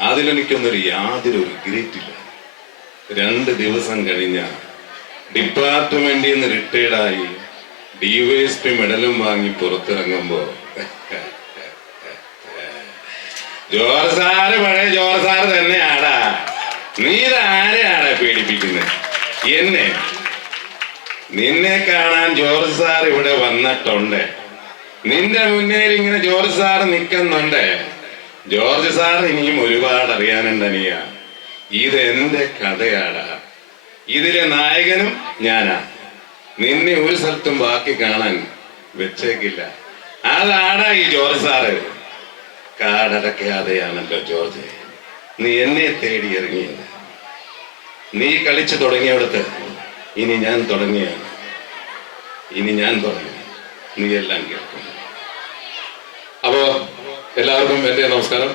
അതിലെനിക്കൊന്നൊരു യാതൊരു റിഗ്രറ്റ് ഇല്ല. രണ്ട് ദിവസം കഴിഞ്ഞ ഡിപ്പാർട്ട്മെന്റിൽ നിന്ന് റിട്ടയർഡായി ഡിവൈഎസ്പി മെഡലും വാങ്ങി പുറത്തിറങ്ങുമ്പോ ജോർസാറ് സാറ് പഴയ ജോർസാറ് സാറ് തന്നെയാടാ. നീ ആരെയാടാ പേടിപ്പിക്കുന്നത് എന്നെ? നിന്നെ കാണാൻ ജോർജ് സാർ ഇവിടെ വന്നിട്ടുണ്ട്. നിന്റെ മുന്നേൽ ഇങ്ങനെ ജോർജ് സാർ നിൽക്കുന്നുണ്ട്. ജോർജ് സാർ ഇനിയും ഒരുപാട് അറിയാനുണ്ടനിയ ഇത് എന്റെ കഥയാടാ. ഇതിലെ നായകനും ഞാനാ. നിന്നെ ഒരു സ്ഥലത്തും ബാക്കി കാണാൻ വെച്ചേക്കില്ല. അതാടാ ഈ ജോർജ് സാറ്. കാടടക്കാതെയാണല്ലോ ജോർജ്. നീ എന്നെ തേടി ഇറങ്ങിയത്. നീ കളിച്ചു തുടങ്ങിയവിടത്ത് ഇനി ഞാൻ തുടങ്ങിയാണ് ഇനി ഞാൻ തുടങ്ങി. നീ എല്ലാം കേൾക്കും. അപ്പോ എല്ലാവർക്കും എന്റെ നമസ്കാരം.